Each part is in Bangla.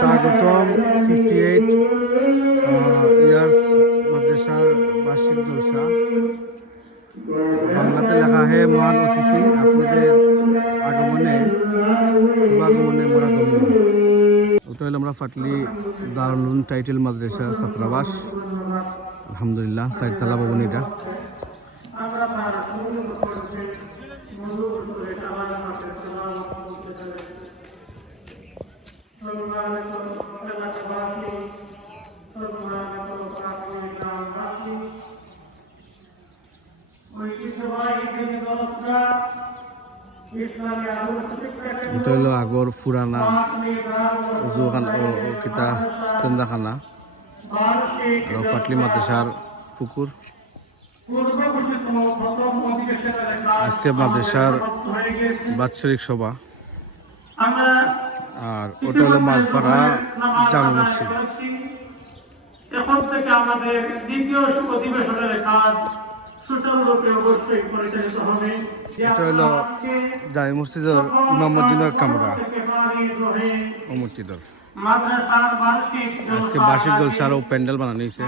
স্বাগতম 58 ইয়ার্স মাদ্রাসার বার্ষিক জলসা। বাংলাতে লেখা হে মহান অতিথি, আপনাদের আগমনে শুভাগমনে মোরা গম্য। ওটা হলো আমরা ফাটলি দারুন টাইটেল মাদ্রাসার ছাত্রাবাস। আলহামদুলিল্লাহ 4 তলা ভবন এটা। এটা হলো আগর পুরানা কিতা স্টেন্দাখানা আর ফাটলি মাদ্রাসার পুকুর। আজকে মাদ্রাসার বাৎসরিক সভা। আর ওটা হলো মালপাড়া জামে মসজিদ। এখন থেকে আমাদের দ্বিতীয় অধিবেশনের কাজ সুচারুরূপে অবশ্যই পরিচালিত হবে। এটা হলো জামে মসজিদের ইমাম মসজিদের কামরা ও মসজিদের আজকে বার্ষিক জলসার ও প্যান্ডেল বানানো হয়েছে।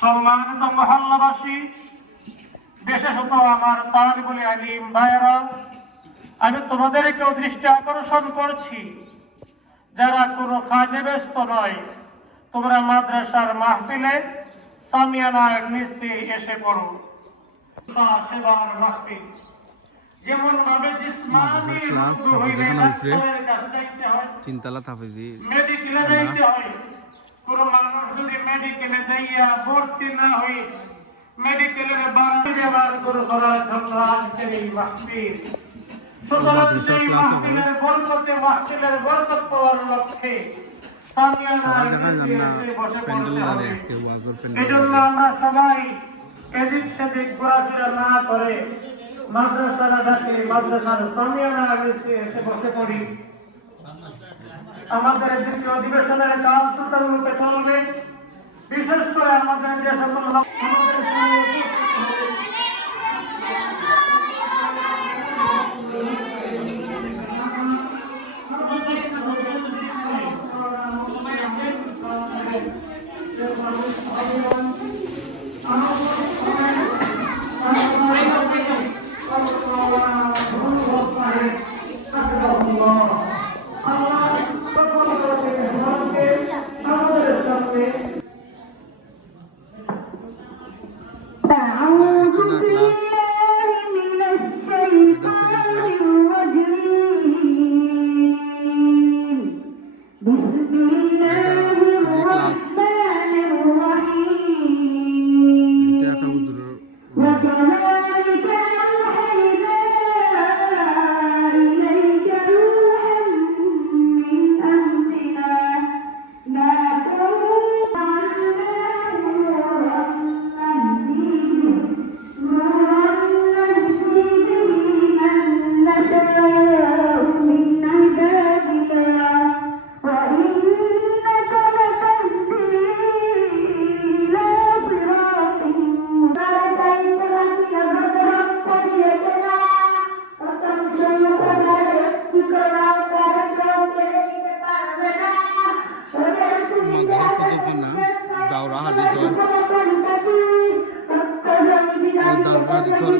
সম্মানিত মহল্লাবাসী, বিশেষত আমার তালিবুল ইলম ভাইয়েরা, আমি তোমাদেরকেও দৃষ্টি আকর্ষণ করছি, যারা কোনো কাজে ব্যস্ত নয়, তোমরা মাদ্রাসার মাহফিলে সামিয়ানার নিচে এসে পড়ো। সেবার মাহফিল যেমন ভাবে জিসমানি তিনতলা হাফেজি মেডিকেলে যাইতে হয়। কোন মানুষ যদি মেডিকেলে যাইয়া ভর্তি না হয়ে মেডিকেলের বাড়ি ব্যবহার করার জন্য আজকের এই মাহফিল। সুতরাং এই মাহফিলের বরকতে, মাহফিলের বরকত পাওয়ার লক্ষ্যে এজন্য আমরা সবাই এদিক সেদিক ঘোরাফেরা না করে মাদ্রাসার ডাকে মাদ্রাসার সামিয়ানা এসে বসে পড়ি। আমাদের দ্বিতীয় অধিবেশনের কাজ সুচারুরূপে চলবে। বিশেষ করে আমাদের যে সকল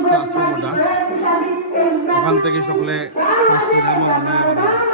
ক্লাসরুম ওটা, ওখান থেকে সকলে ক্লাস করে